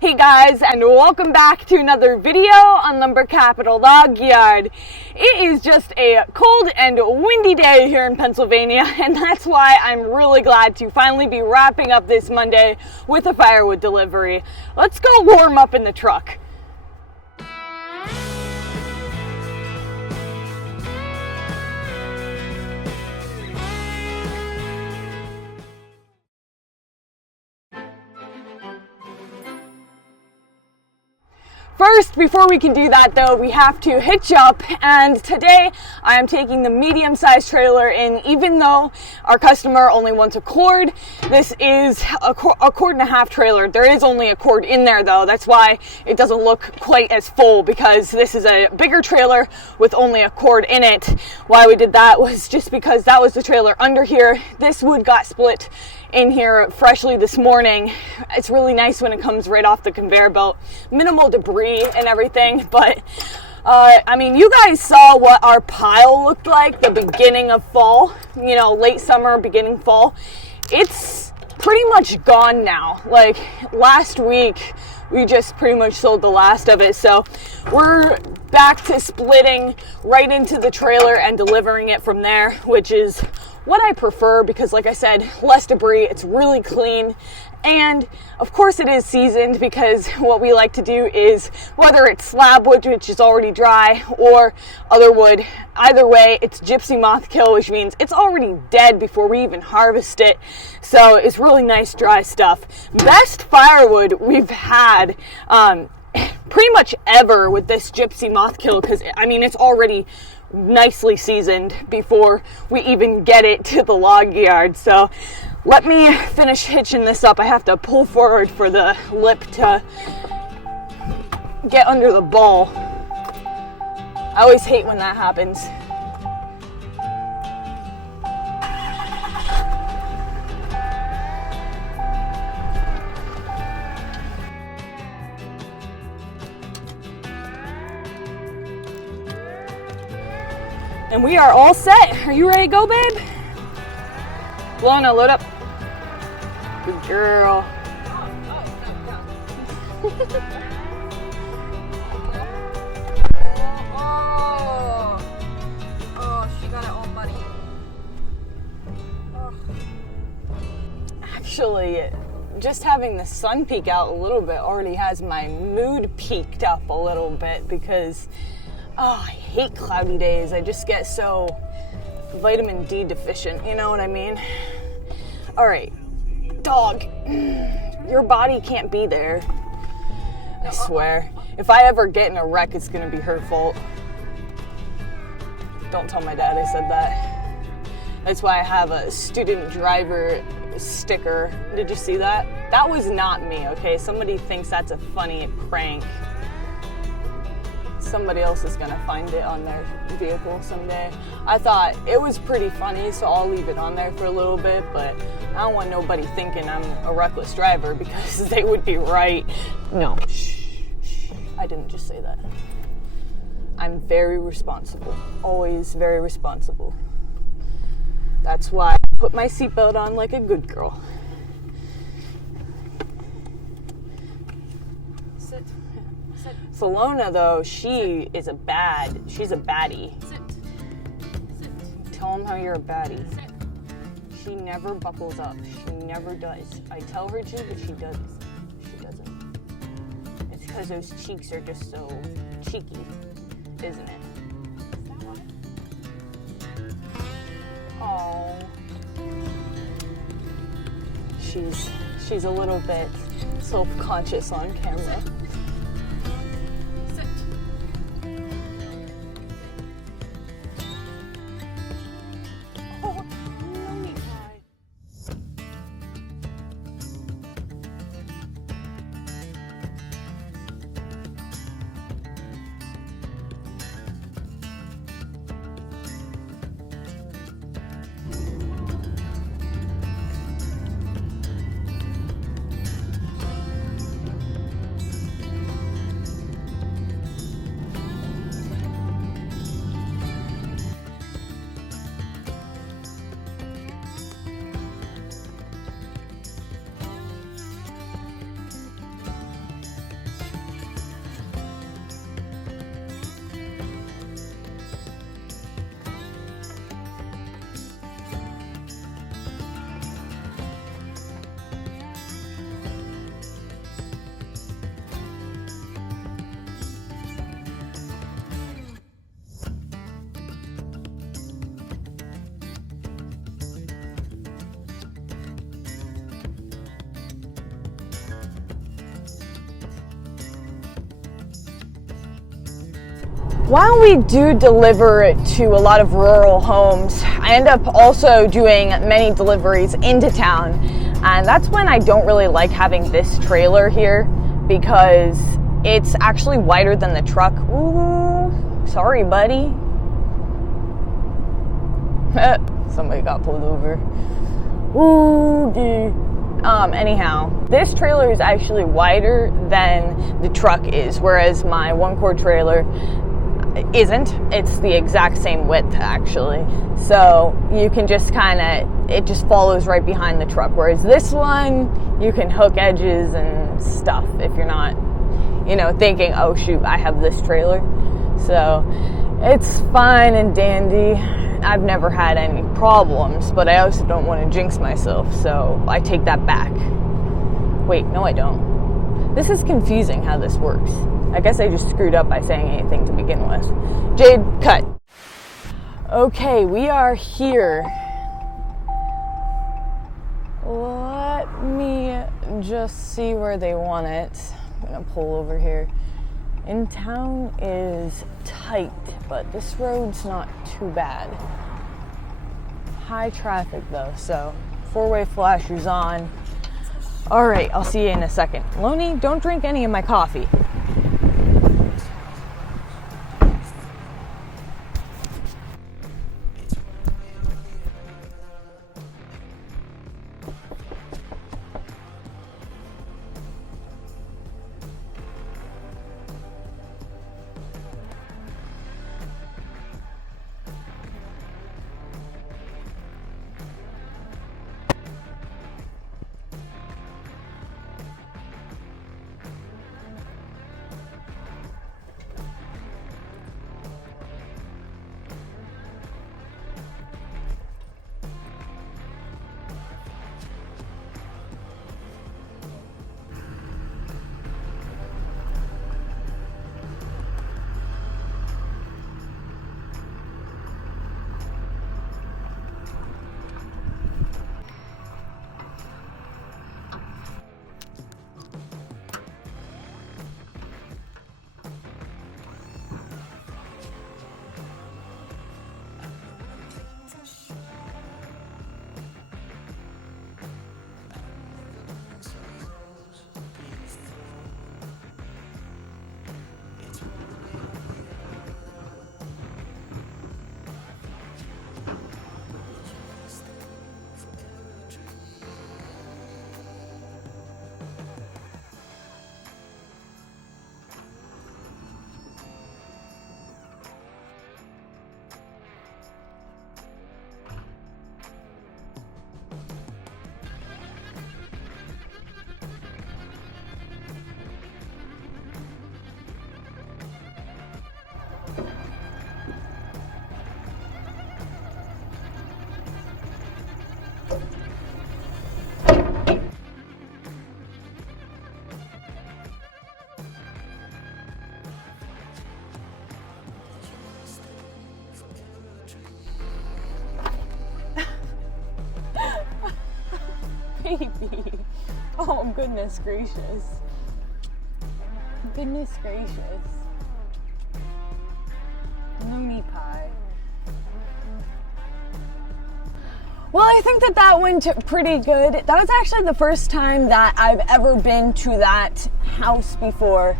Hey guys, and welcome back to another video on Lumber Capital Log Yard. It is just a cold and windy day here in Pennsylvania, and that's why I'm really glad to finally be wrapping up this Monday with a firewood delivery. Let's go warm up in the truck. First, before we can do that though, we have to hitch up, and today I am taking the medium-sized trailer in. Even though our customer only wants a cord, this is a cord and a half trailer. There is only a cord in there though. That's why it doesn't look quite as full, because this is a bigger trailer with only a cord in it. Why we did that was just because that was the trailer under here. This wood got split in here freshly this morning. It's really nice when it comes right off the conveyor belt. Minimal debris and everything, but I mean, you guys saw what our pile looked like the beginning of fall, you know, late summer, beginning fall. It's pretty much gone now. Like last week, we just pretty much sold the last of it. So we're back to splitting right into the trailer and delivering it from there, which is what I prefer because, like I said, less debris, it's really clean, and of course it is seasoned, because what we like to do is, whether it's slab wood, which is already dry, or other wood, either way, it's gypsy moth kill, which means it's already dead before we even harvest it. So it's really nice dry stuff. Best firewood we've had pretty much ever with this gypsy moth kill, because I mean, it's already nicely seasoned before we even get it to the log yard. So let me finish hitching this up. I have to pull forward for the lip to get under the ball. I always hate when that happens. And we are all set. Are you ready to go, babe? Luna, load up. Good girl. Oh, she got it all muddy. Oh. Actually, just having the sun peek out a little bit already has my mood peaked up a little bit, because I hate cloudy days. I just get so vitamin D deficient, you know what I mean? All right, dog, your body can't be there. I swear. If I ever get in a wreck, it's gonna be her fault. Don't tell my dad I said that. That's why I have a student driver sticker. Did you see that? That was not me, okay? Somebody thinks that's a funny prank. Somebody else is gonna find it on their vehicle someday. I thought it was pretty funny, so I'll leave it on there for a little bit, but I don't want nobody thinking I'm a reckless driver, because they would be right. No, shh, I didn't just say that. I'm very responsible, always very responsible. That's why I put my seatbelt on like a good girl. Sit. Sit. Salona, though, she's a baddie. Sit. Sit. Tell him how you're a baddie. Sit. She never buckles up. She never does. I tell her to, but she doesn't. She doesn't. It's because those cheeks are just so cheeky, isn't it? Oh. She's a little bit self-conscious on camera. Sit. Oh, Looney Pie. While we do deliver to a lot of rural homes, I end up also doing many deliveries into town. And that's when I don't really like having this trailer here because it's actually wider than the truck. Ooh, sorry, buddy. Somebody got pulled over. Ooh, anyhow, this trailer is actually wider than the truck is, whereas my one-cord trailer isn't. It's the exact same width, actually. So you can just it just follows right behind the truck, whereas this one, you can hook edges and stuff if you're not, thinking, oh shoot, I have this trailer. So it's fine and dandy. I've never had any problems, but I also don't want to jinx myself, so I take that back. Wait, no I don't. This is confusing how this works. I guess I just screwed up by saying anything to begin with. Jade, cut. Okay, we are here. Let me just see where they want it. I'm gonna pull over here. In town is tight, but this road's not too bad. High traffic though, so four-way flashers on. All right, I'll see you in a second. Looney, don't drink any of my coffee. Baby. Oh, goodness gracious. Goodness gracious. Looney Pie. Well, I think that went pretty good. That was actually the first time that I've ever been to that house before.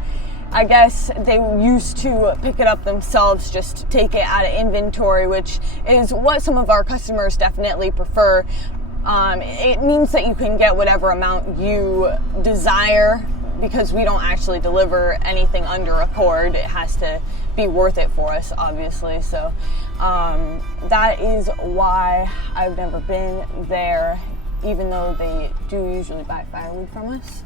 I guess they used to pick it up themselves, just take it out of inventory, which is what some of our customers definitely prefer. It means that you can get whatever amount you desire because we don't actually deliver anything under a cord. It has to be worth it for us, obviously. So that is why I've never been there, even though they do usually buy firewood from us.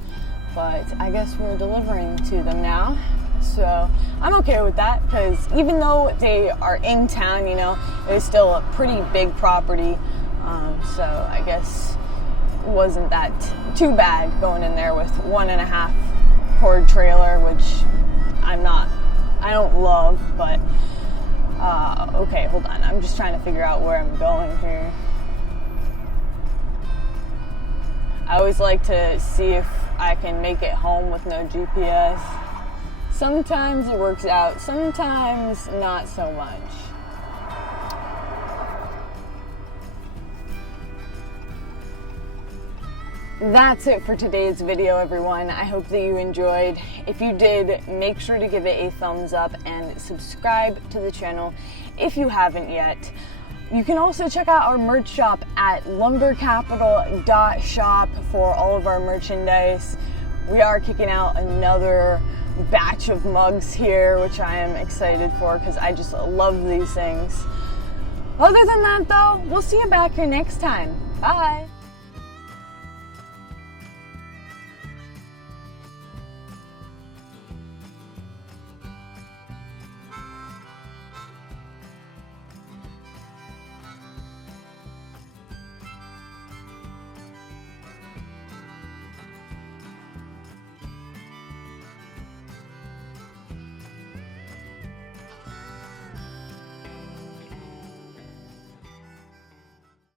But I guess we're delivering to them now. So I'm okay with that because even though they are in town, it's still a pretty big property. So I guess it wasn't that too bad going in there with 1.5 cord trailer, which I don't love, but okay, hold on. I'm just trying to figure out where I'm going here. I always like to see if I can make it home with no GPS. Sometimes it works out, sometimes not so much. That's it for today's video, everyone. I hope that you enjoyed. If you did, make sure to give it a thumbs up and subscribe to the channel if you haven't yet. You can also check out our merch shop at LumberCapital.shop for all of our merchandise. We are kicking out another batch of mugs here, which I am excited for because I just love these things. Other than that, though, we'll see you back here next time. Bye!